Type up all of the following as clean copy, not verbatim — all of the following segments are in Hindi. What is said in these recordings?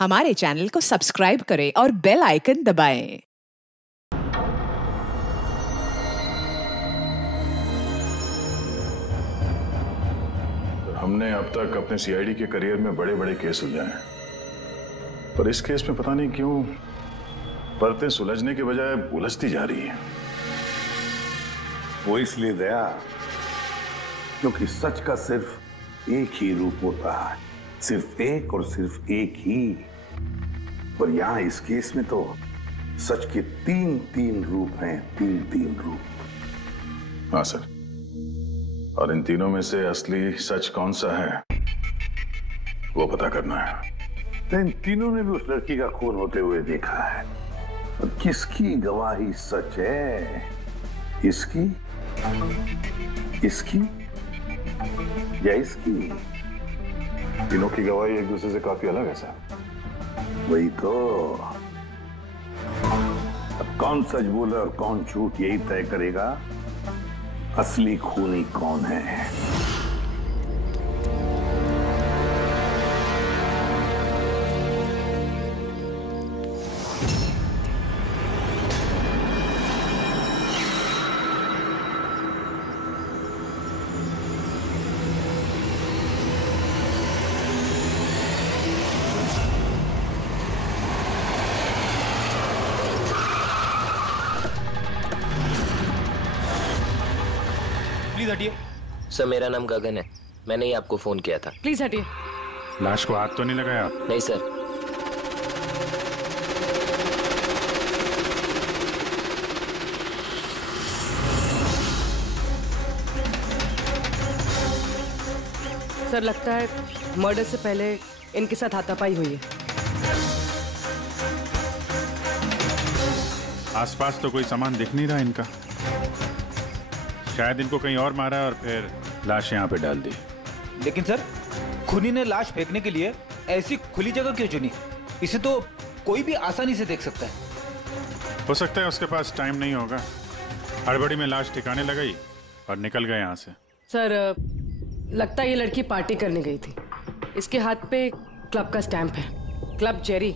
हमारे चैनल को सब्सक्राइब करें और बेल आइकन दबाएं। हमने अब तक अपने सीआईडी के करियर में बड़े बड़े केस सुलझाए हैं, पर इस केस में पता नहीं क्यों परतें सुलझने के बजाय उलझती जा रही है। वो इसलिए दया, क्योंकि सच का सिर्फ एक ही रूप होता है, सिर्फ एक और सिर्फ एक ही। पर यहां इस केस में तो सच के तीन तीन रूप हैं, तीन तीन रूप। हाँ सर, और इन तीनों में से असली सच कौन सा है वो पता करना है। तो इन तीनों ने भी उस लड़की का खून होते हुए देखा है, और किसकी गवाही सच है? इसकी, इसकी या इसकी? तीनों की गवाही एक दूसरे से काफी अलग है सर। वही तो। अब कौन सच बोले और कौन झूठ, यही तय करेगा असली खूनी कौन है। प्लीज हटिए। सर मेरा नाम गगन है, मैंने ही आपको फोन किया था। प्लीज हटिए। लाश को हाथ तो नहीं लगाया आप? नहीं सर। सर लगता है मर्डर से पहले इनके साथ हाथापाई हुई है। आसपास तो कोई सामान दिख नहीं रहा इनका, शायद इनको कहीं और मारा और फिर लाश यहाँ पे डाल दी। लेकिन सर, खूनी ने लाश फेंकने के लिए ऐसी खुली जगह क्यों चुनी? इसे तो कोई भी आसानी से देख सकता है। हो सकता है उसके पास टाइम नहीं होगा, हड़बड़ी में लाश ठिकाने लगाई और निकल गए यहाँ से। सर लगता है ये लड़की पार्टी करने गई थी। इसके हाथ पे क्लब का स्टैंप है, क्लब जेरी।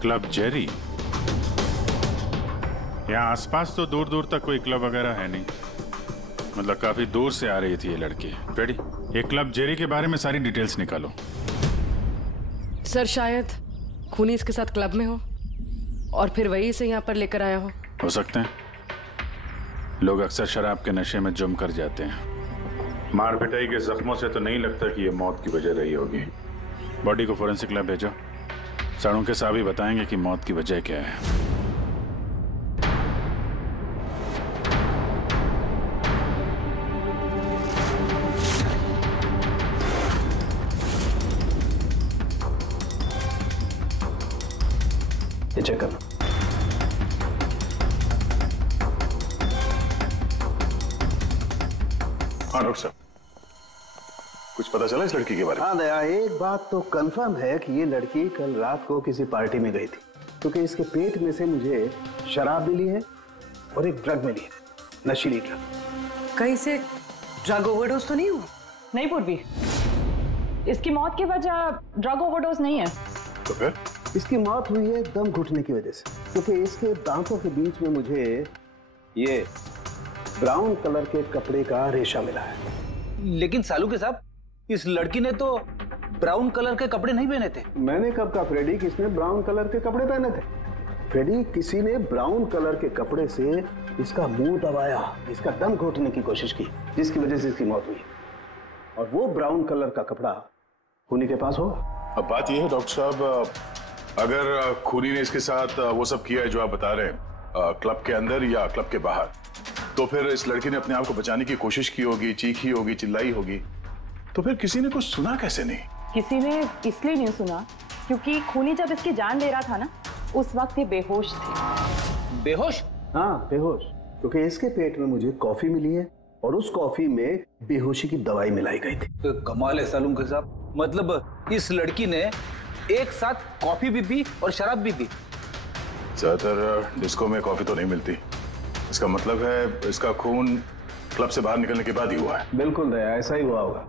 Club Jerry? यहाँ आसपास तो दूर दूर तक कोई क्लब वगैरह है नहीं, मतलब काफी दूर से आ रही थी ये लड़की। रेडी, ये क्लब जेरी के बारे में सारी डिटेल्स निकालो। सर शायद खूनी इसके साथ क्लब में हो और फिर वही इसे यहाँ पर लेकर आया हो सकते हैं। लोग अक्सर शराब के नशे में जम कर जाते हैं। मार पिटाई के जख्मों से तो नहीं लगता कि ये मौत की वजह रही होगी। बॉडी को फोरेंसिक लैब भेजो, सड़ों के साहब ही बताएंगे कि मौत की वजह क्या है। ये चेक करना। हाँ डॉक्टर साहब, कुछ पता चला इस लड़की के बारे में? हाँ दया, एक बात तो कंफर्म है कि ये लड़की कल रात को किसी पार्टी में गई थी, क्योंकि इसके पेट में से मुझे शराब मिली है और एक ड्रग मिली है, नशीली ड्रग। कहीं से ड्रग ओवरडोज तो नहीं हुआ? नहीं पूर्वी, इसकी मौत की वजह ड्रग ओवरडोज नहीं है। तो फिर? इसकी मौत हुई है दम घुटने की वजह से, क्योंकि इसके दांतों के बीच में मुझे ये ब्राउन कलर के कपड़े का रेशा मिला है। लेकिन सालू के साहब, इस लड़की ने तो ब्राउन कलर के कपड़े नहीं पहने थे। मैंने कब कहा फ्रेडी किसने ब्राउन कलर के कपड़े पहने थे? फ्रेडी, किसी ने ब्राउन कलर के कपड़े से इसका मुंह दबाया, इसका दम घोटने की कोशिश की, जिसकी वजह से इसकी मौत हुई। और वो ब्राउन कलर का कपड़ा खूनी के पास होगा। अब बात यह है डॉक्टर साहब, अगर खूनी ने इसके साथ वो सब किया है जो आप बता रहे हैं, क्लब के अंदर या क्लब के बाहर, तो फिर इस लड़की ने अपने आप को बचाने की कोशिश की होगी, चीखी होगी, चिल्लाई होगी, तो फिर किसी ने कुछ सुना कैसे नहीं? किसी ने इसलिए नहीं सुना क्योंकि खूनी जब इसकी जान ले रहा था ना, उस वक्त ये बेहोश थे। बेहोश? हाँ बेहोश, क्योंकि इसके पेट में मुझे कॉफी मिली है और उस कॉफी में बेहोशी की दवाई मिलाई गई थी। तो कमाल है सालू के साहब, मतलब इस लड़की ने एक साथ कॉफी भी पी और शराब भी पी। ज्यादातर डिस्को में कॉफी तो नहीं मिलती, इसका मतलब है इसका खून क्लब से बाहर निकलने के बाद ही हुआ है। बिल्कुल दया, ऐसा ही हुआ होगा,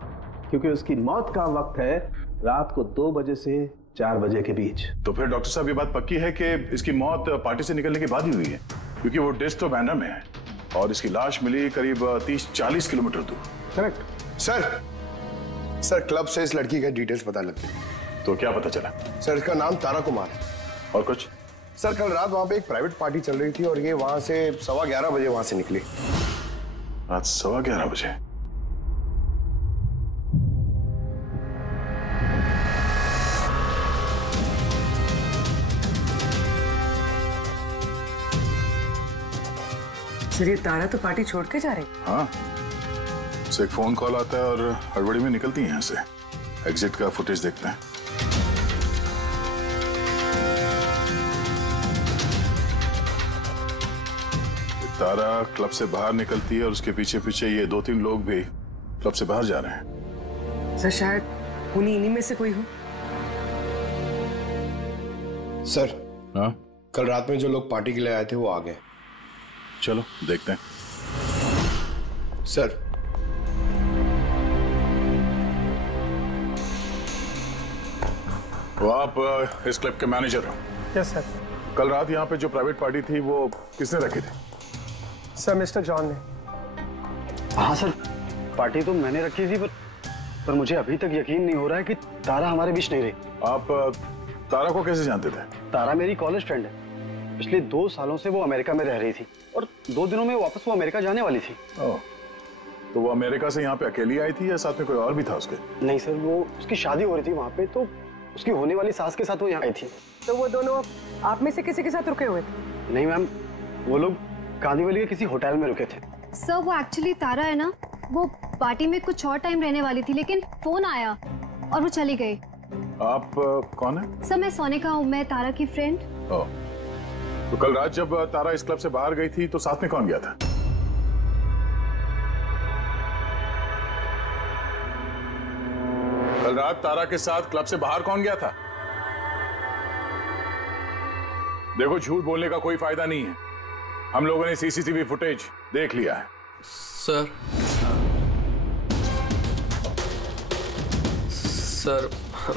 क्योंकि उसकी मौत का वक्त है रात को 2 बजे से 4 बजे के बीच। तो फिर डॉक्टर साहब ये बात पक्की है कि इसकी मौत पार्टी से निकलने के बाद ही हुई है, क्योंकि वो डिस्क तो बैंडा में है और इसकी लाश मिली करीब 30-40 किलोमीटर दूर। करेक्ट। सर क्लब से इस लड़की के डिटेल्स पता लगते हैं। तो क्या पता चला? सर इसका नाम तारा कुमार है। और कुछ? सर कल रात वहां पे एक प्राइवेट पार्टी चल रही थी और ये वहां से 11:15 बजे वहां से निकली। रात 11:15 बजे? सर ये तारा तो पार्टी छोड़ के जा रही। हाँ, उसे एक फोन कॉल आता है और हड़बड़ी में निकलती है यहाँ से। एग्जिट का फुटेज देखते हैं। तारा क्लब से बाहर निकलती है और उसके पीछे पीछे ये 2-3 लोग भी क्लब से बाहर जा रहे हैं। सर शायद उन्हीं इन्हीं में से कोई हो। सर हाँ, कल रात में जो लोग पार्टी के लिए आए थे वो आ गए। चलो देखते हैं। सर तो आप इस क्लब के मैनेजर हो? Yes sir. कल रात यहाँ पे जो प्राइवेट पार्टी थी वो किसने रखी थी? सर मिस्टर जॉन ने। हाँ सर, पार्टी तो मैंने रखी थी, पर मुझे अभी तक यकीन नहीं हो रहा है कि तारा हमारे बीच नहीं रही। आप तारा को कैसे जानते थे? तारा मेरी कॉलेज फ्रेंड है। पिछले 2 सालों से वो अमेरिका में रह रही थी और 2 दिनों में वापस वो अमेरिका जाने वाली थी। ओह, तो वो अमेरिका से यहाँ पे अकेली आई थी या साथ में कोई और भी था उसके? नहीं सर, वो उसकी शादी हो रही थी वहाँ पे, तो उसकी होने वाली सास के साथ वो यहाँ आई थी। तो वो दोनों आप में से किसी के साथ रुके हुए थे? नहीं मैम, वो लोग कांदीवली के किसी होटल में रुके थे। सर वो एक्चुअली तारा है ना, वो पार्टी में कुछ और टाइम रहने वाली थी, लेकिन फोन आया और वो चली गई। आप कौन है? सर मैं सोनिका हूँ, मैं तारा की फ्रेंड। ओह, तो कल रात जब तारा इस क्लब से बाहर गई थी तो साथ में कौन गया था? कल रात तारा के साथ क्लब से बाहर कौन गया था? देखो, झूठ बोलने का कोई फायदा नहीं है। हम लोगों ने सीसीटीवी फुटेज देख लिया है। सर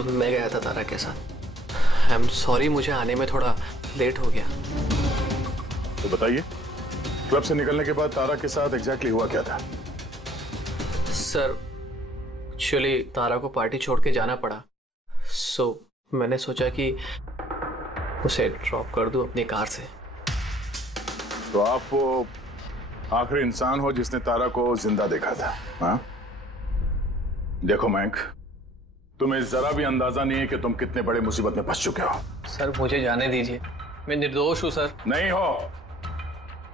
मैं गया था तारा के साथ। आई एम सॉरी, मुझे आने में थोड़ा लेट हो गया। तो बताइए, क्लब से निकलने के बाद तारा के साथ एग्जैक्टली हुआ क्या था? सर एक्चुअली तारा को पार्टी छोड़ के जाना पड़ा, सो मैंने सोचा कि उसे ड्रॉप कर दूं अपनी कार से। तो आप वो आखिरी इंसान हो जिसने तारा को जिंदा देखा था? हाँ? देखो मयंक, तुम्हें जरा भी अंदाजा नहीं है कि तुम कितने बड़े मुसीबत में फंस चुके हो। सर मुझे जाने दीजिए, मैं निर्दोष हूं सर। नहीं हो,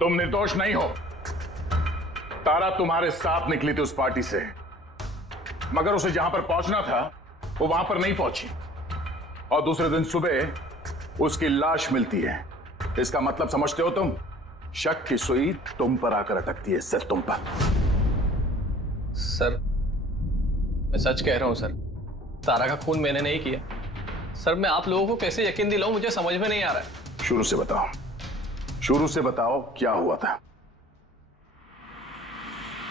तुम निर्दोष नहीं हो। तारा तुम्हारे साथ निकली थी उस पार्टी से, मगर उसे जहां पर पहुंचना था वो वहां पर नहीं पहुंची और दूसरे दिन सुबह उसकी लाश मिलती है। इसका मतलब समझते हो तुम? शक की सुई तुम पर आकर अटकती है, सिर्फ तुम पर। सर मैं सच कह रहा हूं सर, तारा का खून मैंने नहीं किया। सर मैं आप लोगों को कैसे यकीन दिलाऊं, मुझे समझ में नहीं आ रहा है। शुरू से बताओ, शुरू से बताओ क्या हुआ था?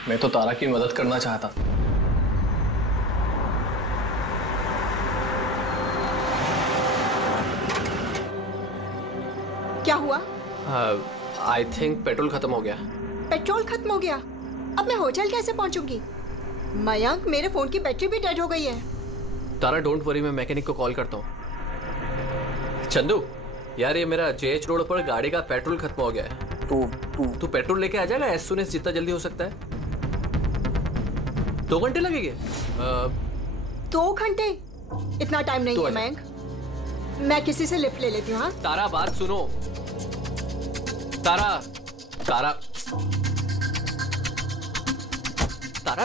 मैं तो तारा की मदद करना चाहता था। क्या हुआ? आई थिंक पेट्रोल खत्म हो गया। पेट्रोल खत्म हो गया? अब मैं होटल कैसे पहुंचूंगी? मयंक, मेरे फोन की बैटरी भी डेड हो गई है। तारा डोंट वरी, मैं मैकेनिक को कॉल करता हूँ। चंदू यार, ये मेरा जेएच रोड पर गाड़ी का पेट्रोल खत्म हो गया है। तू पेट्रोल लेके आ जाएगा एज सून एज जितना जल्दी हो सकता है। 2 घंटे लगेंगे। 2 घंटे? इतना टाइम नहीं है मयंक, मैं किसी से लिफ्ट ले लेती हूँ। हाँ तारा, बात सुनो। तारा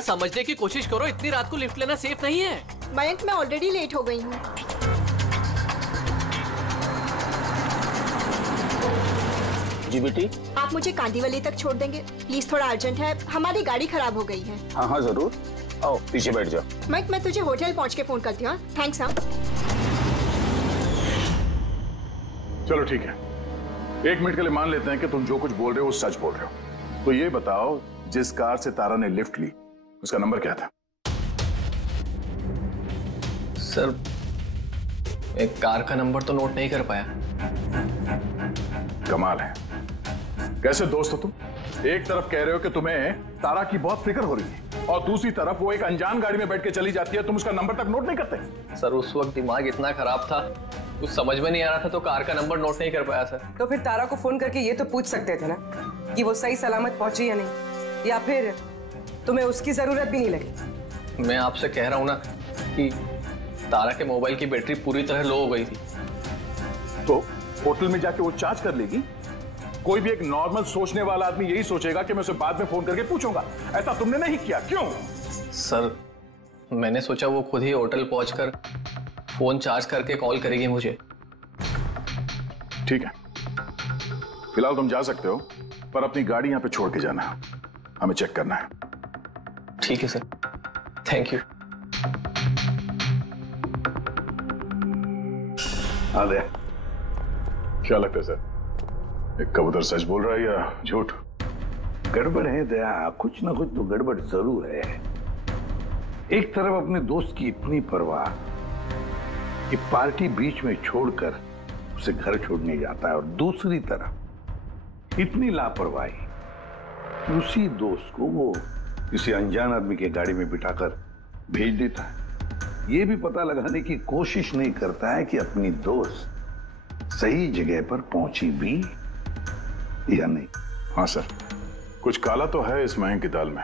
समझने की कोशिश करो, इतनी रात को लिफ्ट लेना सेफ नहीं है। मयंक, मैं ऑलरेडी लेट हो गई हूँ। जी बेटी, आप मुझे कांदीवली तक छोड़ देंगे प्लीज? थोड़ा अर्जेंट है, हमारी गाड़ी खराब हो गई है। हाँ हाँ जरूर, आओ पीछे बैठ जाओ। मयंक, मैं तुझे होटल पहुँच के फोन करती हूँ। थैंक्स। हाँ चलो ठीक है, 1 मिनट के लिए मान लेते हैं कि तुम जो कुछ बोल रहे हो वो सच बोल रहे हो। तो ये बताओ, जिस कार से तारा ने लिफ्ट ली उसका नंबर क्या था? सर एक कार का नंबर तो नोट नहीं कर पाया। कमाल है, कैसे दोस्त हो तुम? एक तरफ कह रहे हो कि तुम्हें तारा की बहुत फिक्र हो रही है और दूसरी तरफ वो एक अनजान गाड़ी में बैठ के चली जाती है, तुम उसका नंबर तक नोट नहीं करते। सर उस वक्त दिमाग इतना खराब था, कुछ समझ में नहीं आ रहा था तो कार का नंबर नोट नहीं कर पाया सर। तो फिर तारा को फोन करके ये तो पूछ सकते थे ना कि वो सही सलामत पहुंची या नहीं, या फिर तुम्हें उसकी जरूरत भी नहीं लगी। मैं आपसे कह रहा हूँ ना कि तारा के मोबाइल की बैटरी पूरी तरह लो हो गई थी। तो होटल में जाके वो चार्ज कर लेगी। कोई भी एक नॉर्मल सोचने वाला आदमी यही सोचेगा कि मैं उसे बाद में फोन करके पूछूंगा। ऐसा तुमने नहीं किया, क्यों? सर मैंने सोचा वो खुद ही होटल पहुंचकर फोन चार्ज करके कॉल करेगी मुझे। ठीक है, फिलहाल तुम जा सकते हो, पर अपनी गाड़ी यहां पे छोड़ के जाना, हमें चेक करना है। ठीक है सर, थैंक यू। आले, क्या लगता है सर, एक कबूतर सच बोल रहा है या झूठ? गड़बड़ है दया, कुछ ना कुछ तो गड़बड़ जरूर है। एक तरफ अपने दोस्त की इतनी परवाह कि पार्टी बीच में छोड़कर उसे घर छोड़ने जाता है, और दूसरी तरफ इतनी लापरवाही कि उसी दोस्त को वो किसी अनजान आदमी के गाड़ी में बिठाकर भेज देता है। ये भी पता लगाने की कोशिश नहीं करता है कि अपनी दोस्त सही जगह पर पहुंची भी या नहीं। हाँ सर, कुछ काला तो है इस महंग की दाल में।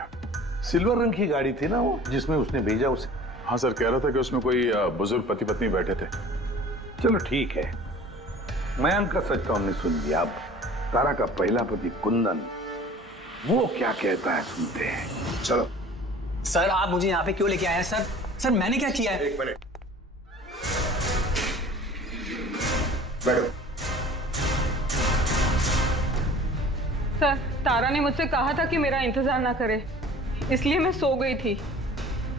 सिल्वर रंग की गाड़ी थी ना वो जिसमें उसने भेजा उसे? हाँ सर, कह रहा था कि उसमें कोई बुजुर्ग पति पत्नी बैठे थे। चलो ठीक है, मयंक का सच तो हमने सुन लिया। अब तारा का पहला पति कुंदन, वो क्या कहता है सुनते हैं। चलो। सर आप मुझे यहाँ पे क्यों लेके आए हैं सर? सर मैंने क्या किया है? एक मिनट बैठो। सर तारा ने मुझसे कहा था कि मेरा इंतजार ना करे, इसलिए मैं सो गई थी।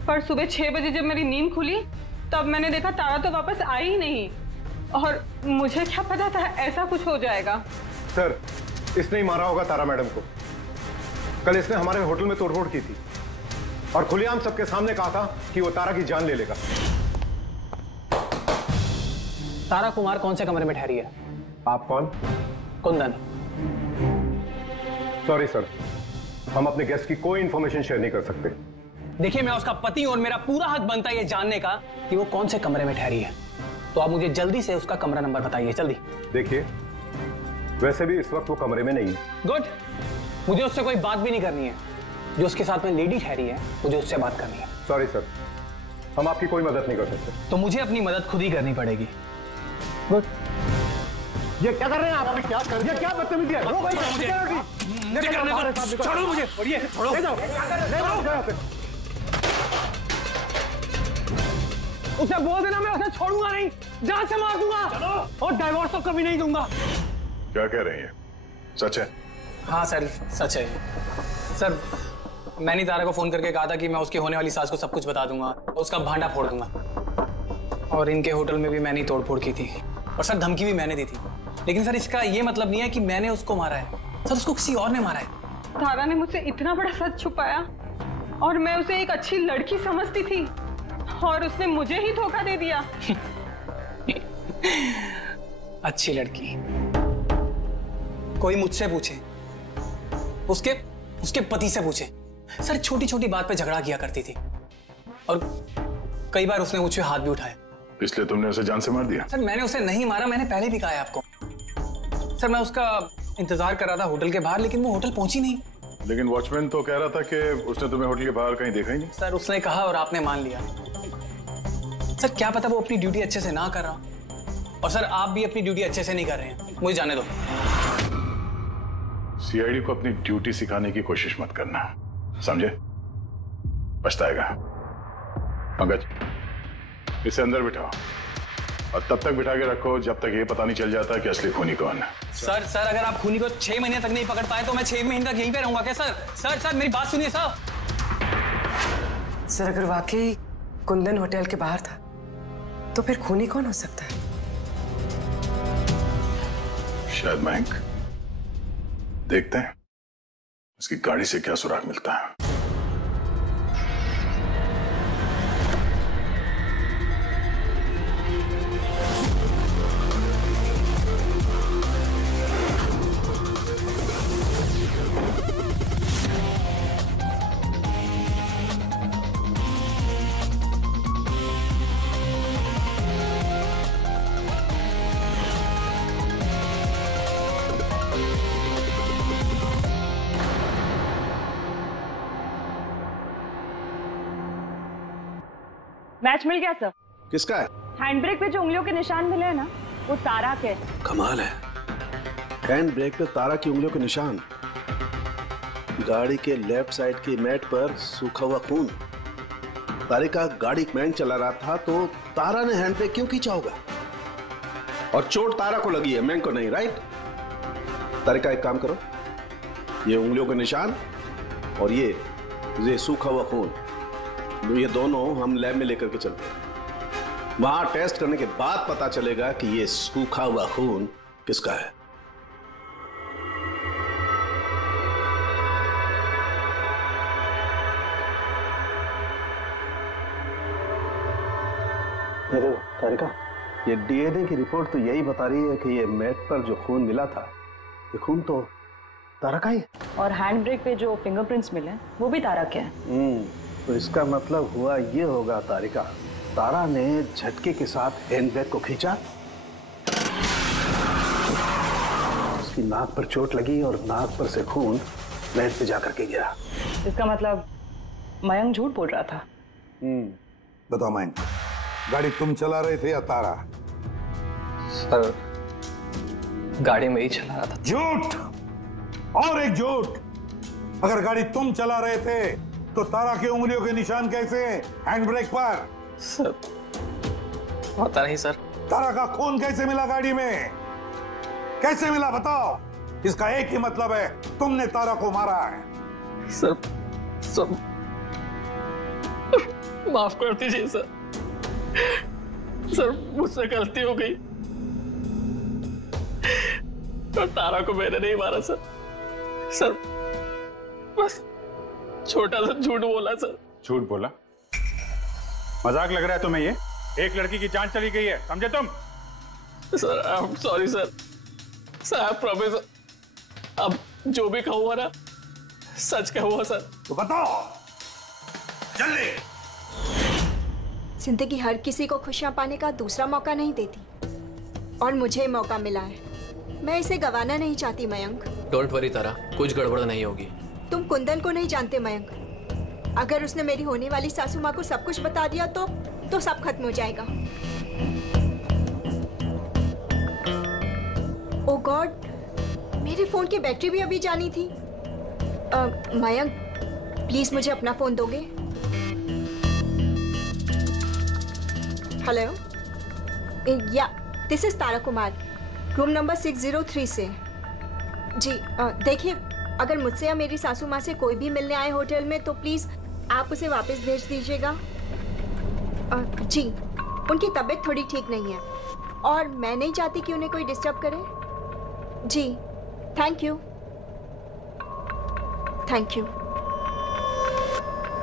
पर सुबह 6 बजे जब मेरी नींद खुली तब मैंने देखा तारा तो वापस आई ही नहीं, और मुझे क्या पता था ऐसा कुछ हो जाएगा। सर इसने ही मारा होगा तारा मैडम को। कल इसने हमारे होटल में तोड़फोड़ की थी और खुलेआम सबके सामने कहा था कि वो तारा की जान ले लेगा। तारा कुमार कौन से कमरे में ठहरी है? आप कौन? कुंदन। सॉरी सर, हम अपने गेस्ट की कोई इंफॉर्मेशन शेयर नहीं कर सकते। देखिए मैं उसका पति हूं और मेरा पूरा हक बनता है ये जानने का कि वो कौन से कमरे में ठहरी है। तो आप मुझे जल्दी से उसका कमरा नंबर बताइए, जल्दी। देखिए वैसे भी इस वक्त वो कमरे में नहीं है। गुड, मुझे उससे कोई बात भी नहीं करनी है। जो उसके साथ में लेडी ठहरी है मुझे उससे बात करनी है। सॉरी सर, हम आपकी कोई मदद नहीं कर सकते। तो मुझे अपनी मदद खुद ही करनी पड़ेगी। गुड। ये क्या कर रहे हैं आप? क्या कर रहे हैं? ये क्या बदतमीजी है? छोड़ो मुझे, छोड़ो मुझे, छोड़ो, ले जाओ, ले जाओ। उसे बोल देना मैं उसे छोड़ूंगा नहीं, जान से मार दूंगा और डाइवोर्स तो कभी नहीं दूंगा। क्या कह रही है, सच है? हाँ सर सच है। सर मैंने तारा को फोन करके कहा था कि मैं उसकी होने वाली सास को सब कुछ बता दूंगा, उसका भांडा फोड़ दूंगा। और इनके होटल में भी मैंने ही तोड़फोड़ की थी और सर धमकी भी मैंने दी थी। लेकिन सर इसका ये मतलब नहीं है कि मैंने उसको मारा है, सर उसको किसी और ने मारा है। तारा ने मुझसे इतना बड़ा सच छुपाया और मैं उसे एक अच्छी लड़की समझती थी और उसने मुझे ही धोखा दे दिया। अच्छी लड़की? कोई मुझसे पूछे, उसके पति से पूछे। सर छोटी छोटी बात पे झगड़ा किया करती थी और कई बार उसने मुझ पे हाथ भी उठाया। इसलिए तुमने उसे जान से मार दिया? सर मैंने उसे नहीं मारा, मैंने पहले भी कहा है आपको। सर मैं उसका इंतजार कर रहा था होटल के बाहर, लेकिन वो होटल पहुंची नहीं। लेकिन वॉचमैन तो कह रहा था कि उसने तुम्हें होटल के बाहर कहीं देखा ही नहीं। सर उसने कहा और आपने मान लिया। सर क्या पता वो अपनी ड्यूटी अच्छे से ना कर रहा, और सर आप भी अपनी ड्यूटी अच्छे से नहीं कर रहे हैं। मुझे जाने दो। सीआईडी को अपनी ड्यूटी सिखाने की कोशिश मत करना, समझे? पछताएगा। पंकज इसे अंदर बिठाओ और तब तक बिठा के रखो जब तक ये पता नहीं चल जाता कि असली खूनी कौन है। सर अगर आप खूनी को 6 महीने तक नहीं पकड़ पाए तो मैं 6 महीने तक यहीं पे रहूंगा क्या सर? सर मेरी बात सुनिए सर। सर अगर वाकई कुंदन होटल के बाहर था तो फिर खूनी कौन हो सकता है? शायद मयंक। देखते हैं उसकी गाड़ी से क्या सुराग मिलता है। मैच मिल गया सर। किसका है? हैंड ब्रेक पे जो उंगलियों के निशान मिले हैं ना, वो तारा के। कमाल है, हैंड ब्रेक पे तारा की उंगलियों के निशान, गाड़ी के लेफ्ट साइड की मैट पर सूखा हुआ खून। तारिका गाड़ी मैंग चला रहा था तो तारा ने हैंड ब्रेक क्यों खींचा होगा? और चोट तारा को लगी है, मैंग को नहीं, राइट? तारिका एक काम करो, ये उंगलियों के निशान और ये सूखा हुआ खून, ये दोनों हम लैब में लेकर के चलते हैं। वहां टेस्ट करने के बाद पता चलेगा कि ये सूखा हुआ खून किसका है। देखो तारिका, ये डीएनए की रिपोर्ट तो यही बता रही है कि ये मैट पर जो खून मिला था, ये खून तो तारा का ही है। और हैंड ब्रेक पे जो फिंगरप्रिंट्स मिले वो भी तारा के हैं। तो इसका मतलब हुआ ये होगा तारिका, तारा ने झटके के साथ हैंड ब्रेक को खींचा, उसकी नाक पर चोट लगी और नाक पर से खून मैट पे जाकर के गिरा। इसका मतलब मयंक झूठ बोल रहा था। बताओ मयंक, गाड़ी तुम चला रहे थे या तारा? सर, गाड़ी में ही चला रहा था। झूठ और एक झूठ। अगर गाड़ी तुम चला रहे थे तो तारा की उंगलियों के निशान कैसे हैंड ब्रेक पर? सर, पता नहीं सर। तारा का खून कैसे मिला गाड़ी में? कैसे मिला बताओ? इसका एक ही मतलब है, तुमने तारा को मारा है। सर माफ कर दीजिए सर। सर, मुझसे गलती हो गई और तारा को मैंने नहीं मारा सर। सर, बस छोटा सा झूठ बोला सर। झूठ बोला? मजाक लग रहा है तुम्हें? ये एक लड़की की जान चली गई है, समझे तुम? Sir, I am sorry sir. Sir, I promise, अब जो भी कहूँगा ना सच कहूँगा सर। तो बताओ जल्दी। जिंदगी हर किसी को खुशियां पाने का दूसरा मौका नहीं देती, और मुझे मौका मिला है, मैं इसे गंवाना नहीं चाहती मयंक। डोंट वरी तारा, कुछ गड़बड़ नहीं होगी। तुम कुंदन को नहीं जानते मयंक, अगर उसने मेरी होने वाली सासू माँ को सब कुछ बता दिया तो सब खत्म हो जाएगा। ओ गॉड, मेरे फोन की बैटरी भी अभी जानी थी। मयंक, प्लीज मुझे अपना फोन दोगे? हेलो, या this is Tara Kumar, room number 603 से। जी देखिए, अगर मुझसे या मेरी सासू माँ से कोई भी मिलने आए होटल में तो प्लीज आप उसे वापस भेज दीजिएगा। जी, उनकी तबीयत थोड़ी ठीक नहीं है और मैं नहीं चाहती कि उन्हें कोई डिस्टर्ब करे। जी, thank you. Thank you.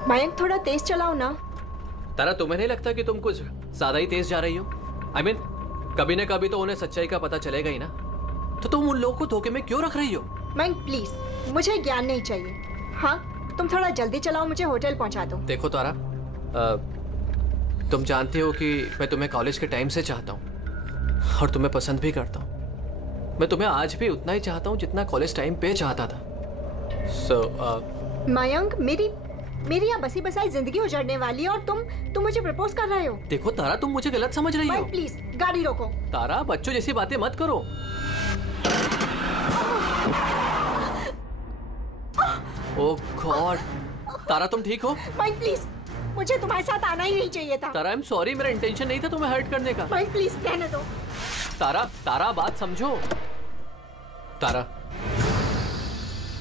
Mayank, थोड़ा तेज चलाओ ना। तारा, तुम्हें नहीं लगता कि तुम कुछ ज्यादा ही तेज जा रही हो? I mean, कभी ना कभी तो उन्हें सच्चाई का पता चलेगा ही ना, तो तुम उन लोगों को धोखे में क्यों रख रही हो? मयंक प्लीज, मुझे ज्ञान नहीं चाहिए। हाँ, तुम थोड़ा जल्दी चलाओ, मुझे होटल पहुंचा दो। देखो तारा, तुम जानती हो कि मैं तुम्हें कॉलेज के टाइम से चाहता हूँ और तुम्हें पसंद भी करता हूँ। मैं तुम्हें आज भी उतना ही चाहता हूँ जितना कॉलेज टाइम पे चाहता था। मयंक, मेरी यहाँ बसी बसाई जिंदगी उजड़ने वाली है और तुम मुझे प्रपोज कर रहे हो। देखो तारा, तुम मुझे गलत समझ रही हो। प्लीज गाड़ी रोको। तारा, बच्चों जैसी बातें मत करो। ओह गॉड, तारा तुम ठीक हो? माइक प्लीज, मुझे तुम्हारे साथ आना ही नहीं चाहिए था। तारा, आई एम सॉरी, मेरा इंटेंशन नहीं था तुम्हें हर्ट करने का। माइक प्लीज रहने दो। तारा बात समझो। तारा,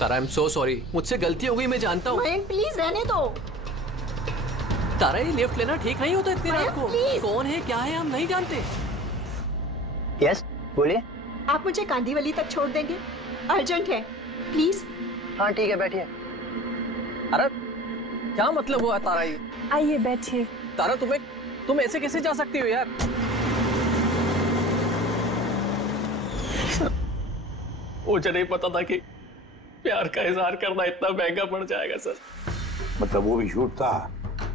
आई एम सो सॉरी, मुझसे गलती हो गई, मैं जानता हूँ। मयंक प्लीज रहने दो। तारा, ये लिफ्ट लेना ठीक नहीं होता इतनी रात को। प्लीज। कौन है क्या है हम नहीं जानते। यस, बोलिए। आप मुझे कांदीवली तक छोड़ देंगे? अर्जेंट है, प्लीज। हाँ ठीक है, बैठिए। अरे क्या मतलब हुआ तारा? ये आइए बैठिए। तारा, तुम ऐसे कैसे जा सकती हो यार? मुझे नहीं पता था कि प्यार का इजहार करना इतना महंगा पड़ जाएगा सर। मतलब वो भी झूठ था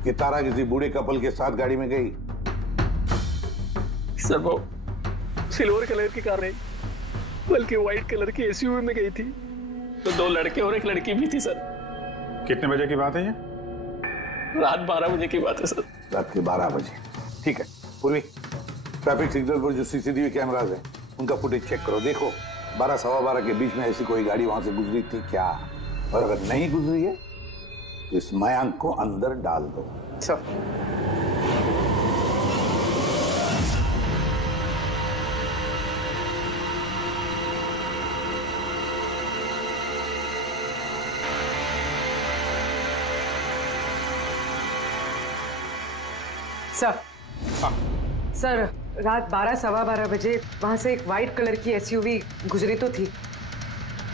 कि तारा किसी बूढ़े कपल के साथ गाड़ी में गई? सर, वो सिल्वर कलर की कार नहीं बल्कि व्हाइट कलर की एसयूवी में गई थी, तो 2 लड़के और 1 लड़की भी थी सर। कितने बजे की बात है ये? रात 12 बजे की बात है सर। रात के 12 बजे। ठीक है पूर्वी, ट्रैफिक सिग्नल पर जो सीसीटीवी कैमराज है उनका फुटेज चेक करो। देखो 12 सवा 12 के बीच में ऐसी कोई गाड़ी वहां से गुजरी थी क्या? और अगर नहीं गुजरी है तो इस मयांक को अंदर डाल दो। सर सर रात 12 सवा 12 बजे वहां से एक वाइट कलर की एसयूवी गुजरी तो थी।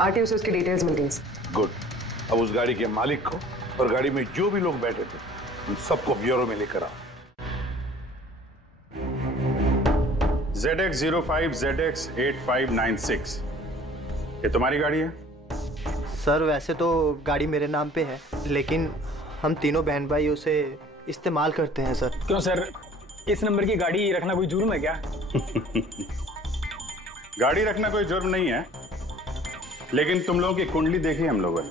आरटीओ से उसकी डिटेल्स मिल गई। गुड। अब उस गाड़ी के मालिक को और गाड़ी में जो भी लोग बैठे थे उन सबको ब्यूरो में लेकर आओ। ZX05 ZX8596 ये तुम्हारी गाड़ी है? सर वैसे तो गाड़ी मेरे नाम पे है, लेकिन हम तीनों बहन भाई उसे इस्तेमाल करते हैं सर। क्यों सर, इस नंबर की गाड़ी रखना कोई जुर्म है क्या? गाड़ी रखना कोई जुर्म नहीं है, लेकिन तुम लोगों की कुंडली देखी हम लोगों ने।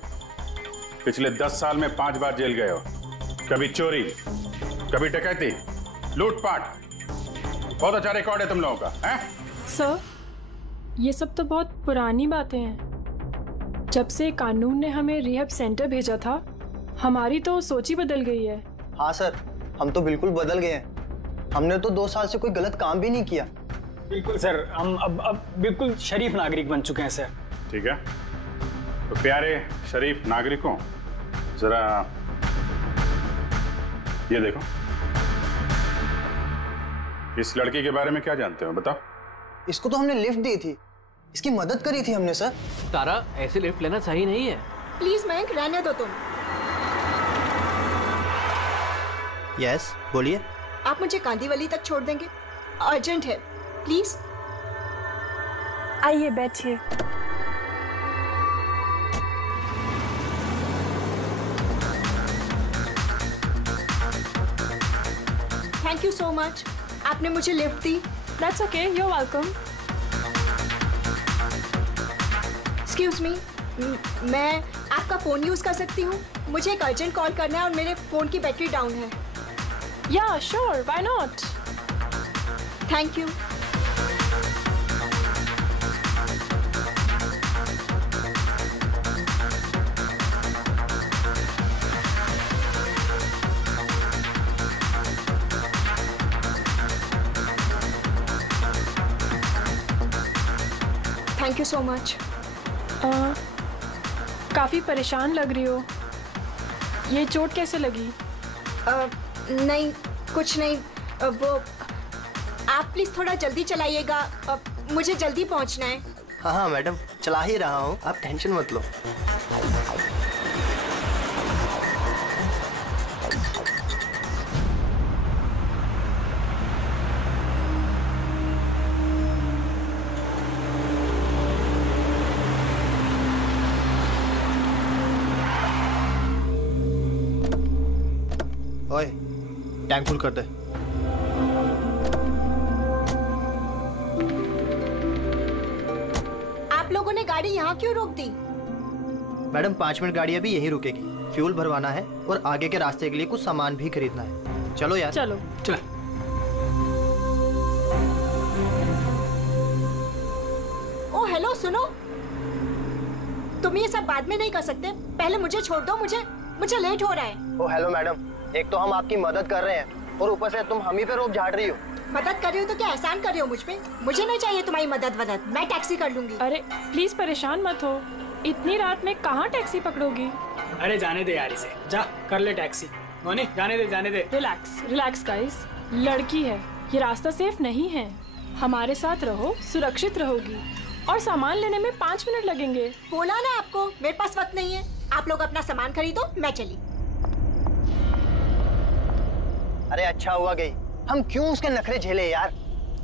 पिछले 10 साल में 5 बार जेल गए हो। कभी चोरी, कभी डकैती, लूटपाट। बहुत अच्छा रिकॉर्ड है तुम लोगों का, हैं? सर ये सब तो बहुत पुरानी बातें हैं। जब से कानून ने हमें रिहैब सेंटर भेजा था, हमारी तो सोच ही बदल गई है। हाँ सर, हम तो बिल्कुल बदल गए हैं। हमने तो 2 साल से कोई गलत काम भी नहीं किया। बिल्कुल सर, हम अब बिल्कुल शरीफ नागरिक बन चुके हैं सर। ठीक है, तो प्यारे शरीफ नागरिकों, जरा ये देखो, इस लड़की के बारे में क्या जानते हो बताओ? इसको तो हमने लिफ्ट दी थी, इसकी मदद करी थी हमने सर। तारा, ऐसे लिफ्ट लेना सही नहीं है। प्लीज मयंक रहने दो तुम। यस बोलिए। आप मुझे कांदीवली तक छोड़ देंगे? अर्जेंट है प्लीज। आइए बैठिए। थैंक यू सो मच, आपने मुझे लिफ्ट दी। That's okay, you are welcome. Excuse me, मैं आपका फोन यूज कर सकती हूँ? मुझे एक अर्जेंट कॉल करना है और मेरे फोन की बैटरी डाउन है। या sure, why not. Thank you. Thank you so much. काफी परेशान लग रही हो, ये चोट कैसे लगी? नहीं कुछ नहीं, वो आप प्लीज थोड़ा जल्दी चलाइएगा, मुझे जल्दी पहुंचना है। हाँ हाँ मैडम, चला ही रहा हूँ, आप टेंशन मत लो। ओए, टैंक फुल कर दे। आप लोगों ने गाड़ी यहाँ क्यों रोक दी? मैडम 5 मिनट गाड़ी अभी यहीं रुकेगी, फ्यूल भरवाना है और आगे के रास्ते के लिए कुछ सामान भी खरीदना है। चलो यार। चलो चल। ओ हेलो, सुनो, तुम ये सब बाद में नहीं कर सकते, पहले मुझे छोड़ दो, मुझे लेट हो रहा है। ओ हेलो मैडम, एक तो हम आपकी मदद कर रहे हैं और ऊपर से तुम हम ही पे रोक झाड़ रही हो। मदद कर रही हो तो क्या एहसान कर रही हो मुझ पे? मुझे नहीं चाहिए तुम्हारी मदद वदद, मैं टैक्सी कर लूंगी। अरे प्लीज परेशान मत हो, इतनी रात में कहाँ टैक्सी पकड़ोगी? अरे जाने दे यार इसे, जा कर ले टैक्सी। मोनी जाने दे। रिलैक्स गाइस, लड़की है, ये रास्ता सेफ नहीं है। हमारे साथ रहो, सुरक्षित रहोगी, और सामान लेने में 5 मिनट लगेंगे। बोला ना आपको, मेरे पास वक्त नहीं है। आप लोग अपना सामान खरीदो, मैं चली। अरे अच्छा हुआ गई, हम क्यों उसके नखरे झेले यार।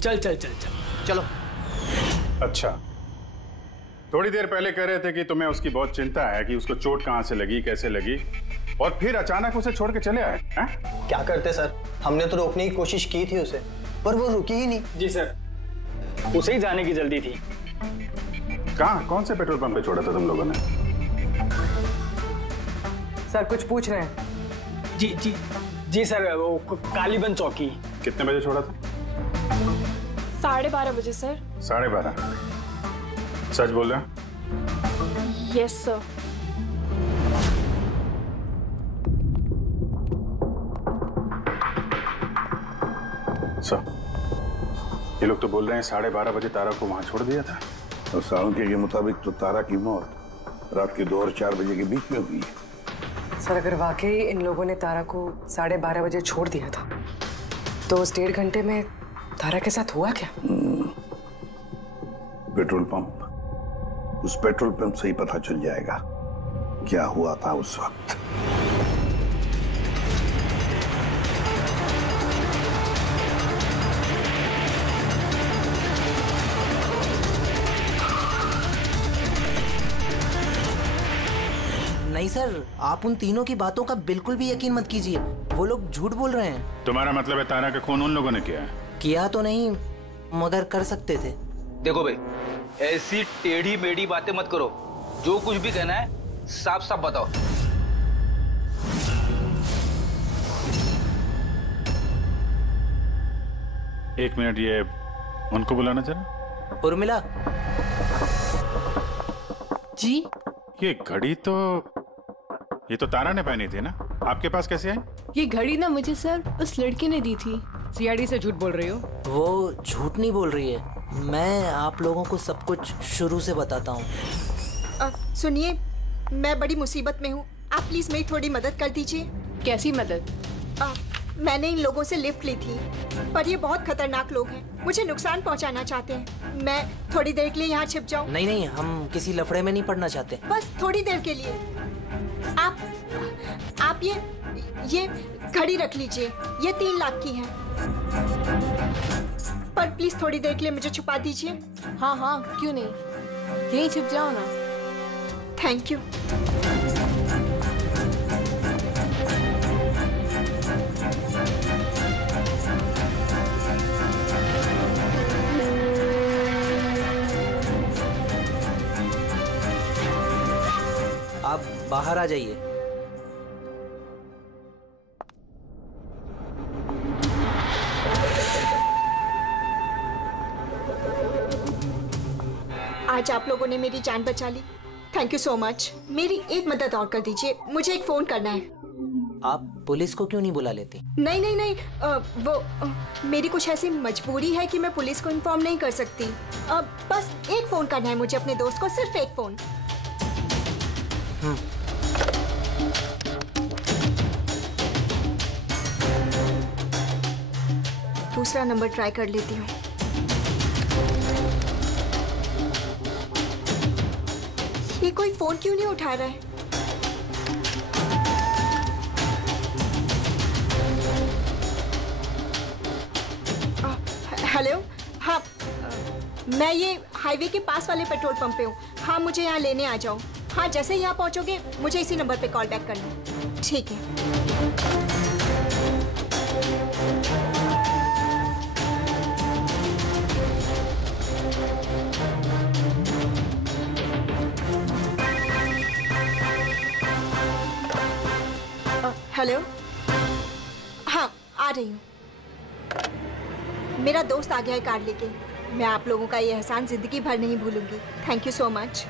चल चलो। अच्छा, थोड़ी देर पहले कह रहे थे कि तुम्हें उसकी बहुत चिंता है कि उसको चोट कहां से लगी, कैसे लगी, और फिर अचानक उसे छोड़ के चले आए हैं? क्या करते सर, हमने तो रोकने की कोशिश की थी उसे, पर वो रुकी ही नहीं। जी सर, उसे ही जाने की जल्दी थी। कहाँ, कौन से पेट्रोल पंप पे छोड़ा था तुम लोगों ने? सर कुछ पूछ रहे हैं। जी जी सर, वो कालीबंद चौकी। कितने बजे छोड़ा था? 12:30 बजे सर। 12:30? सच बोल रहे हैं? Yes sir. सर, ये लोग तो बोल रहे हैं 12:30 बजे तारा को वहां छोड़ दिया था। और साळुंखे के मुताबिक तो तारा की मौत रात के 2 और 4 बजे के बीच में हुई है। सर, अगर वाकई इन लोगों ने तारा को 12:30 बजे छोड़ दिया था तो उस 1.5 घंटे में तारा के साथ हुआ क्या? पेट्रोल पंप, उस पेट्रोल पंप से ही पता चल जाएगा क्या हुआ था उस वक्त। नहीं सर, आप उन तीनों की बातों का बिल्कुल भी यकीन मत कीजिए। वो लोग झूठ बोल रहे हैं। तुम्हारा मतलब है तारा का खून उन लोगों ने किया है? किया तो नहीं, मगर कर सकते थे। देखो भाई, ऐसी टेढ़ी मेढ़ी बातें मत करो। जो कुछ भी कहना है साफ साफ बताओ। एक मिनट, ये उनको बुलाना जरा। उर्मिला जी। ये घड़ी तो ये तो तारा ने पहनी थी ना, आपके पास कैसे आई? ये घड़ी ना मुझे सर उस लड़की ने दी थी। सीआईडी से झूठ बोल रही हो? वो झूठ नहीं बोल रही है, मैं आप लोगों को सब कुछ शुरू से बताता हूँ। सुनिए, मैं बड़ी मुसीबत में हूँ, आप प्लीज मेरी थोड़ी मदद कर दीजिए। कैसी मदद? मैंने इन लोगों से लिफ्ट ली थी, पर ये बहुत खतरनाक लोग हैं, मुझे नुकसान पहुंचाना चाहते हैं। मैं थोड़ी देर के लिए यहाँ छिप जाऊँ? नहीं नहीं, हम किसी लफड़े में नहीं पड़ना चाहते। बस थोड़ी देर के लिए। आप ये घड़ी रख लीजिए, ये 3 लाख की है, पर प्लीज थोड़ी देर के लिए मुझे छुपा दीजिए। हाँ हाँ, क्यों नहीं, यहीं छिप जाओ ना। Thank you. आप बाहर आ जाइए। आज आप लोगों ने मेरी जान बचा ली, थैंक यू सो मच। मेरी एक मदद और कर दीजिए, मुझे एक फोन करना है। आप पुलिस को क्यों नहीं बुला लेती? नहीं, मेरी कुछ ऐसी मजबूरी है कि मैं पुलिस को इन्फॉर्म नहीं कर सकती। बस एक फोन करना है मुझे अपने दोस्त को, सिर्फ एक फोन। दूसरा नंबर ट्राई कर लेती हूँ। ये कोई फोन क्यों नहीं उठा रहा है? हेलो, हाँ, मैं ये हाईवे के पास वाले पेट्रोल पंप पे हूँ। हाँ, मुझे यहाँ लेने आ जाओ। हाँ, जैसे ही यहाँ पहुँचोगे मुझे इसी नंबर पे कॉल बैक करना। ठीक है। हेलो, हाँ, आ रही हूँ। मेरा दोस्त आ गया है कार लेके। मैं आप लोगों का ये एहसान जिंदगी भर नहीं भूलूंगी। Thank you so much.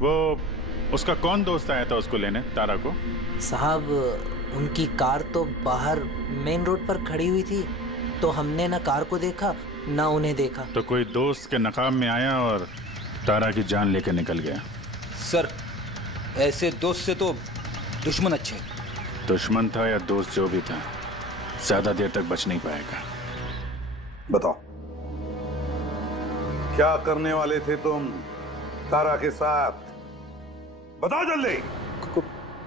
वो उसका कौन दोस्त आया था उसको लेने, तारा को? साहब, उनकी कार तो बाहर मेन रोड पर खड़ी हुई थी, तो हमने ना कार को देखा ना उन्हें देखा। तो कोई दोस्त के नकाब में आया और तारा की जान लेकर निकल गया। सर, ऐसे दोस्त से तो दुश्मन अच्छे। दुश्मन था या दोस्त, जो भी था, ज्यादा देर तक बच नहीं पाएगा। बताओ, क्या करने वाले थे तुम तारा के साथ? बताओ जल्दी।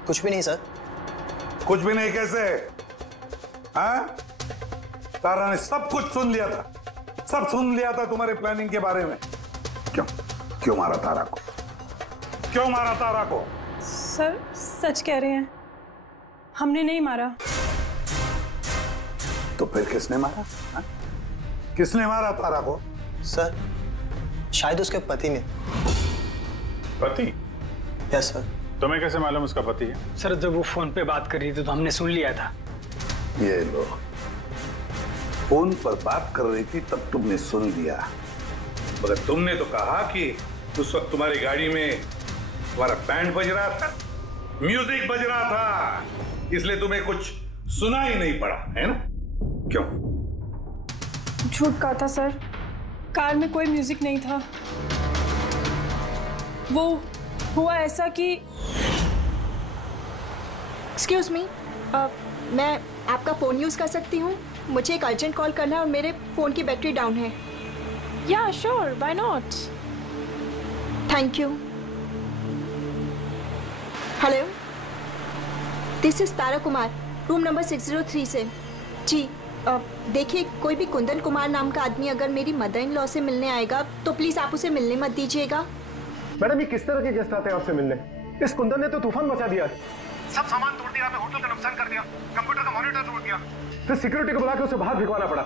कुछ भी नहीं सर। कुछ भी नहीं कैसे? हाँ? तारा ने सब कुछ सुन लिया था, सब सुन लिया था तुम्हारे प्लानिंग के बारे में। क्यों मारा तारा को? क्यों मारा तारा को? सर, सच कह रहे हैं, हमने नहीं मारा। तो फिर किसने मारा? हा? किसने मारा तारा को? सर, शायद उसके पति ने। पति? Yes sir. तुम्हें कैसे मालूम उसका पति है? सर जब वो फोन पे बात कर रही थी तो हमने सुन लिया था। ये लो, फोन पर बात कर रही थी तब तुमने सुन लिया, मगर तुमने तो कहा कि उस वक्त तुम्हारी गाड़ी में तुम्हारा बैंड बज रहा था, म्यूजिक बज रहा था, इसलिए तुम्हें कुछ सुना ही नहीं पड़ा, है ना? क्यों? झूठ कहा था सर, कार में कोई म्यूजिक नहीं था। वो हुआ ऐसा कि एक्सक्यूज मी, मैं आपका फ़ोन यूज़ कर सकती हूँ? मुझे एक अर्जेंट कॉल करना है और मेरे फ़ोन की बैटरी डाउन है। या sure, why not. Thank you. Hello, this is Tara Kumar, room number 603 से। जी देखिए, कोई भी कुंदन कुमार नाम का आदमी अगर मेरी मदर इन लॉ से मिलने आएगा तो प्लीज़ आप उसे मिलने मत दीजिएगा। मैडम, ये किस तरह के गेस्ट आते हैं आपसे मिलने? इस कुंदन ने तो तूफान मचा दिया, सब सामान तोड़ दिया, हमें होटल का नुकसान कर दिया, कंप्यूटर का मॉनिटर तोड़ दिया, फिर सिक्योरिटी को बुला के उसे बाहर भिगवाना पड़ा।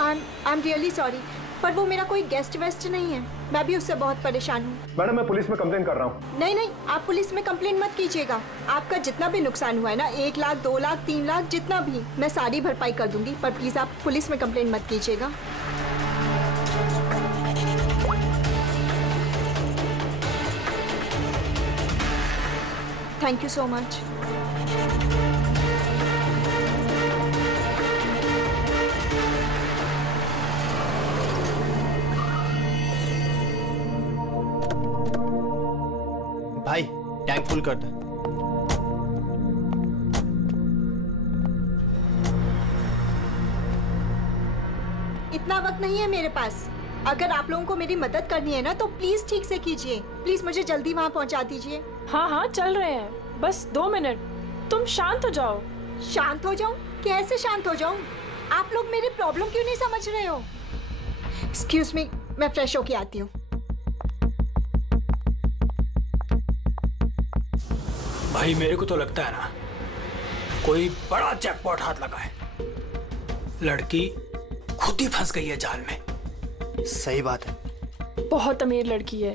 आई एम रियली सॉरी, पर वो मेरा कोई गेस्ट वेस्ट नहीं है, मैं भी उससे बहुत परेशान हूँ। मैडम, मैं पुलिस में कंप्लेन कर रहा हूँ। नहीं नहीं, आप पुलिस में कंप्लेन मत कीजिएगा। आपका जितना भी नुकसान हुआ है ना, 1 लाख 2 लाख 3 लाख जितना भी, मैं सारी भरपाई कर दूंगी, पर प्लीज आप पुलिस में कंप्लेन मत कीजिएगा। Thank you so much. भाई टैंक फुल कर दे। इतना वक्त नहीं है मेरे पास। अगर आप लोगों को मेरी मदद करनी है ना तो प्लीज ठीक से कीजिए। प्लीज मुझे जल्दी वहाँ पहुँचा दीजिए। हाँ हाँ चल रहे हैं, बस 2 मिनट। तुम शांत हो जाओ। शांत हो जाऊं? कैसे शांत हो जाऊं? आप लोग मेरी प्रॉब्लम क्यों नहीं समझ रहे हो? एक्सक्यूज मी, मैं फ्रेश होके आती हूँ। भाई मेरे को तो लगता है ना कोई बड़ा जैकपॉट हाथ लगा है। लड़की खुद ही फंस गई है जाल में। सही बात है। बहुत अमीर लड़की है।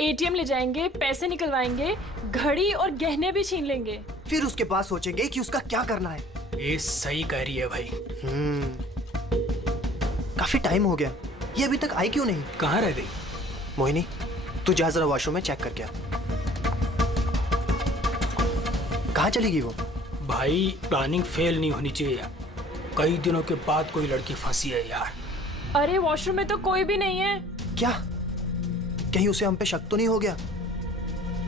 एटीएम ले जाएंगे, पैसे निकलवाएंगे, घड़ी और गहने भी छीन लेंगे। फिर उसके पास सोचेंगे कि उसका क्या करना है। ये सही कह रही है भाई। काफी टाइम हो गया, ये अभी तक आई क्यों नहीं? कहाँ रह गई? मोहिनी, तू जा जरा वॉशरूम में चेक करके आ। कहाँ चलेगी वो? भाई प्लानिंग फेल नहीं होनी चाहिए। कई दिनों के बाद कोई लड़की फंसी है यार। अरे वॉशरूम में तो कोई भी नहीं है। क्या? कहीं उसे हम पे शक तो नहीं हो गया?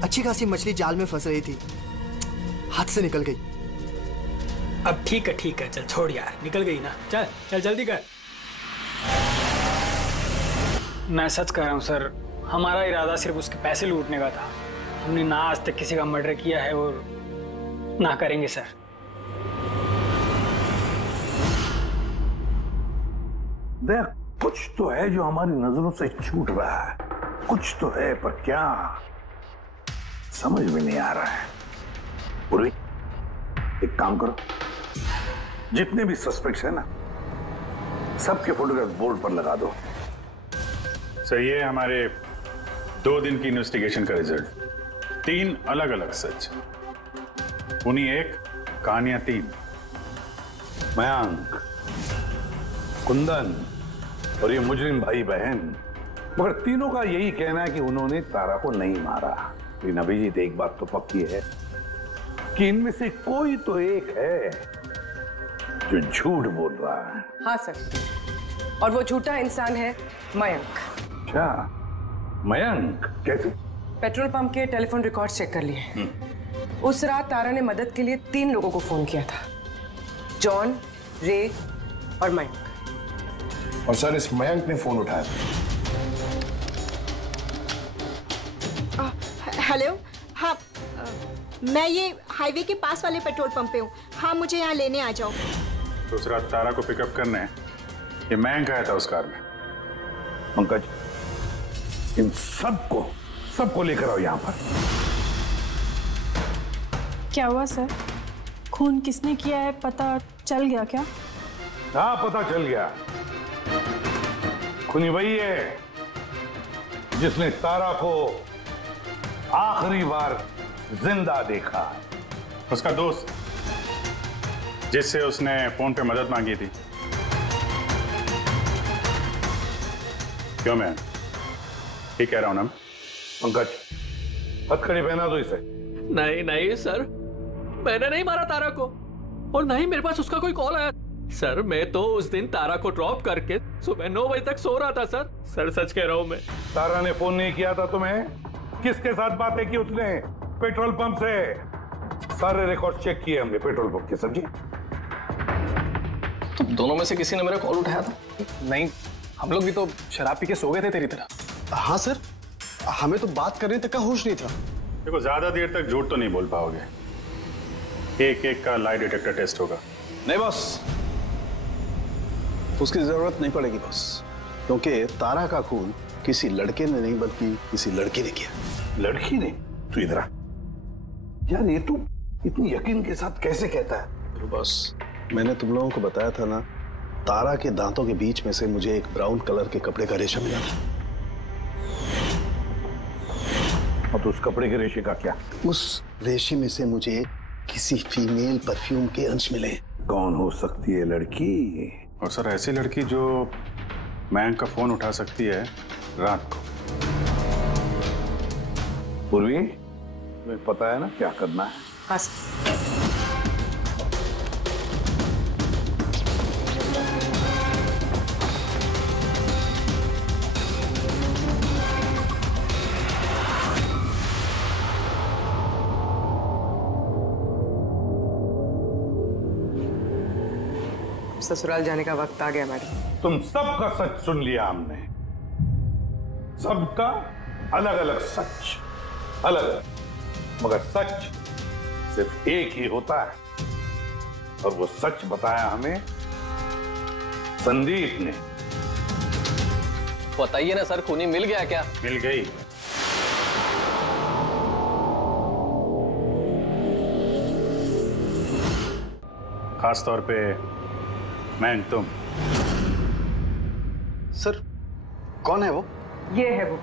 अच्छी खासी मछली जाल में फंस रही थी, हाथ से निकल गई। अब ठीक है, चल छोड़ यार, निकल गई ना। चल चल जल्दी कर। मैं सच कह रहा हूँ सर, हमारा इरादा सिर्फ उसके पैसे लूटने का था। हमने ना आज तक किसी का मर्डर किया है और ना करेंगे सर। देख, कुछ तो है जो हमारी नजरों से छूट रहा है, कुछ तो है, पर क्या समझ में नहीं आ रहा है। पूर्वी, एक काम करो, जितने भी सस्पेक्ट्स हैं ना, सबके फोटोग्राफ बोर्ड पर लगा दो। सही है। हमारे 2 दिन की इन्वेस्टिगेशन का रिजल्ट, 3 अलग अलग सच, उन्हीं 1 कहानियां 3। मयंक, कुंदन और ये मुजरिम भाई बहन, मगर तीनों का यही कहना है कि उन्होंने तारा को नहीं मारा। लेकिन अभिजीत, एक बात तो पक्की है कि इनमें से कोई तो एक है जो झूठ बोल रहा है। हाँ सर, और वो झूठा इंसान है मयंक। अच्छा, मयंक कैसे? पेट्रोल पंप के टेलीफोन रिकॉर्ड चेक कर लिए। उस रात तारा ने मदद के लिए 3 लोगों को फोन किया था, जॉन, रे और मयंक। और सर, इस मयंक ने फोन उठाया। हेलो, हाँ, मैं ये हाईवे के पास वाले पेट्रोल पंप पे हूँ। हाँ, मुझे यहाँ लेने आ जाओ। तो उस रात तारा को पिकअप करने ये मयंक आया था उस कार में। पंकज, इन सबको लेकर आओ यहाँ पर। क्या हुआ सर? खून किसने किया है पता चल गया क्या? हाँ, पता चल गया। खूनी वही है जिसने तारा को आखिरी बार जिंदा देखा। उसका दोस्त जिससे उसने फोन पे मदद मांगी थी। क्यों मैं ठीक कह रहा हूं ना? पंकज, हथकड़ी पहना दो इसे। नहीं नहीं सर, मैंने नहीं मारा तारा को, और नहीं मेरे पास उसका कोई कॉल आया। सर मैं तो उस दिन तारा को ड्रॉप करके सुबह 9 बजे तक सो रहा था सर। सर सच कह रहा हूं मैं। तारा ने फोन नहीं किया था तुम्हें? किसके साथ बातें की उसने? पेट्रोल पंप से। सारे रिकॉर्ड चेक किए हमने पेट्रोल पंप के। समझे? तो दोनों में से किसी ने मेरा कॉल उठाया था? नहीं, हम लोग भी तो शराब पी के सो गए थे तेरी तरह। हाँ सर, हमें तो बात करने तक का होश नहीं था। देखो, ज्यादा देर तक झूठ तो नहीं बोल पाओगे। एक एक का लाई डिटेक्टर टेस्ट होगा। नहीं बॉस, उसकी जरूरत नहीं पड़ेगी बॉस, क्योंकि तारा का खून किसी लड़के ने नहीं बल्कि किसी लड़की ने किया। लड़की ने? तू इधर आ यार, ये तू इतनी यकीन के साथ कैसे कहता है? तो बॉस, मैंने तुम लोगों को बताया था ना, तारा के दांतों के बीच में से मुझे एक ब्राउन कलर के कपड़े का रेशा मिला था। और तो उस कपड़े के रेशे का क्या? उस रेशे में से मुझे किसी फीमेल परफ्यूम के अंश मिले। कौन हो सकती है लड़की? और सर, ऐसी लड़की जो मयंक का फोन उठा सकती है रात को। पूर्वी, तुम्हें पता है ना क्या करना है? हाँ। ससुराल जाने का वक्त आ गया मैडम। तुम सबका सच सुन लिया हमने। सबका अलग अलग सच, अलग अलग, मगर सच सिर्फ एक ही होता है, और वो सच बताया हमें संदीप ने। बताइए ना सर, खूनी मिल गया क्या? मिल गई। खास तौर पे मैं, तुम। सर, कौन है वो? ये है वो।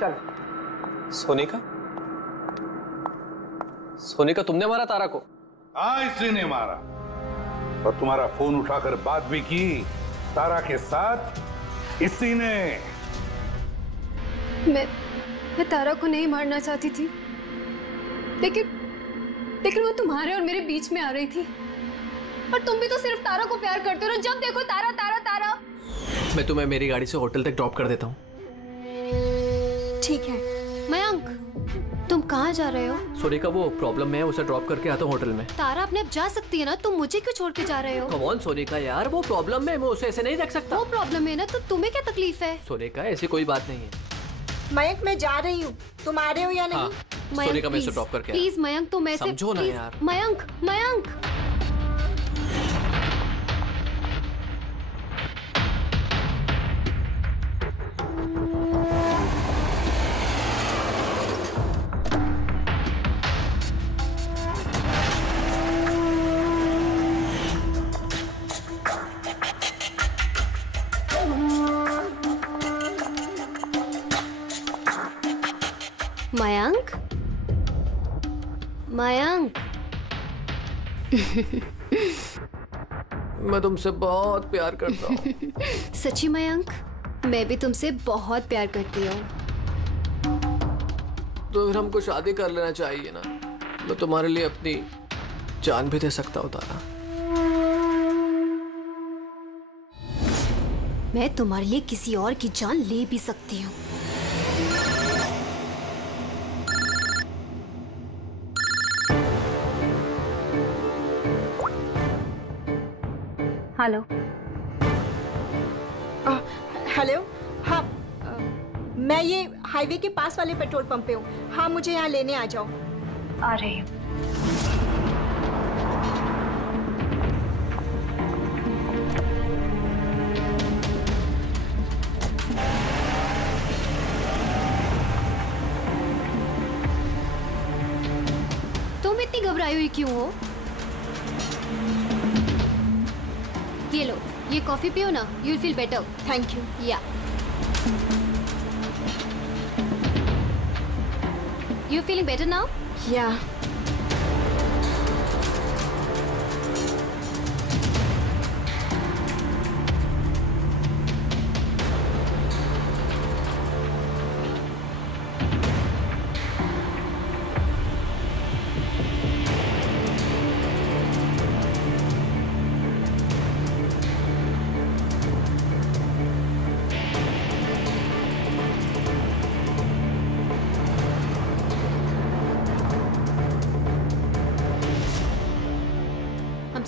चल। सोनिका? सोनिका, तुमने मारा तारा को? हाँ, इसी ने मारा, और तुम्हारा फोन उठाकर बात भी की तारा के साथ इसी ने। मैं तारा को नहीं मारना चाहती थी, लेकिन वो तुम्हारे और मेरे बीच में आ रही थी। और तुम भी तो सिर्फ तारा को प्यार करते हो ना, जब देखो तारा तारा तारा। मैं तुम्हें मेरी गाड़ी से होटल तक ड्रॉप कर देता हूँ। ठीक है। मयंक, तुम कहाँ जा रहे हो? सोनिका, वो प्रॉब्लम में है, उसे ड्रॉप करके आता हूँ होटल में। तारा अपने आप जा सकती है ना, तुम मुझे क्यों छोड़ के जा रहे हो? कम ऑन सोनिका यार, वो प्रॉब्लम में, मैं उसे ऐसे नहीं रख सकता। वो प्रॉब्लम है ना, तो तुम्हें क्या तकलीफ है? सोनिका, ऐसी कोई बात नहीं है। मयंक, मैं जा रही हूँ, तुम आ रहे हो या नहीं? हाँ, सोनिका, मैं इसे ड्रॉप करके आया। प्लीज मयंक, तुम ऐसे समझो ना यार। मयंक, मयंक। मयंक, मयंक। मैं तुमसे बहुत प्यार करता हूँ। सच्ची मयंक, मैं भी तुमसे बहुत प्यार करती हूँ। तो फिर हमको शादी कर लेना चाहिए ना। मैं तुम्हारे लिए अपनी जान भी दे सकता हूँ तारा। मैं तुम्हारे लिए किसी और की जान ले भी सकती हूँ। हेलो। हेलो। हाँ, मैं ये हाईवे के पास वाले पेट्रोल पंप पे हूँ। हाँ, मुझे यहाँ लेने आ जाओ। आ रही हूँ। तुम इतनी घबराई हुई क्यों हो? ये लो, ये कॉफी पियो ना, you'll feel better. Thank you. Yeah. You feeling better now? Yeah.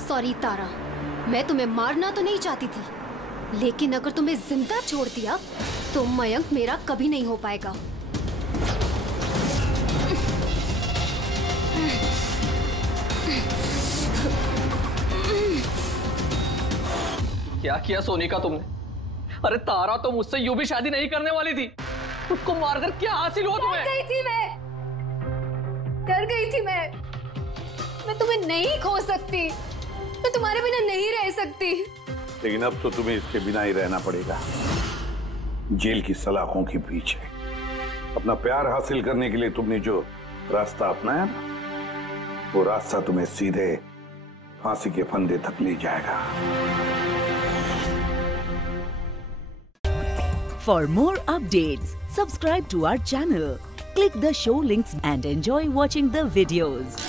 Sorry Tara, मैं तुम्हें मारना तो नहीं चाहती थी, लेकिन अगर तुम्हें जिंदा छोड़ दिया तो मयंक मेरा कभी नहीं हो पाएगा। क्या किया सोनिका तुमने? अरे तारा तो मुझसे यूं भी शादी नहीं करने वाली थी, उसको मारकर क्या हासिल हुआ तुम्हें? डर गई थी मैं तुम्हें नहीं खो सकती, मैं तुम्हारे बिना नहीं रह सकती। लेकिन अब तो तुम्हें इसके बिना ही रहना पड़ेगा, जेल की सलाखों के पीछे। अपना प्यार हासिल करने के लिए तुमने जो रास्ता अपनाया ना, वो रास्ता तुम्हें सीधे फांसी के फंदे तक ले जाएगा। For more updates, subscribe to our channel, click the show links and enjoy watching the videos.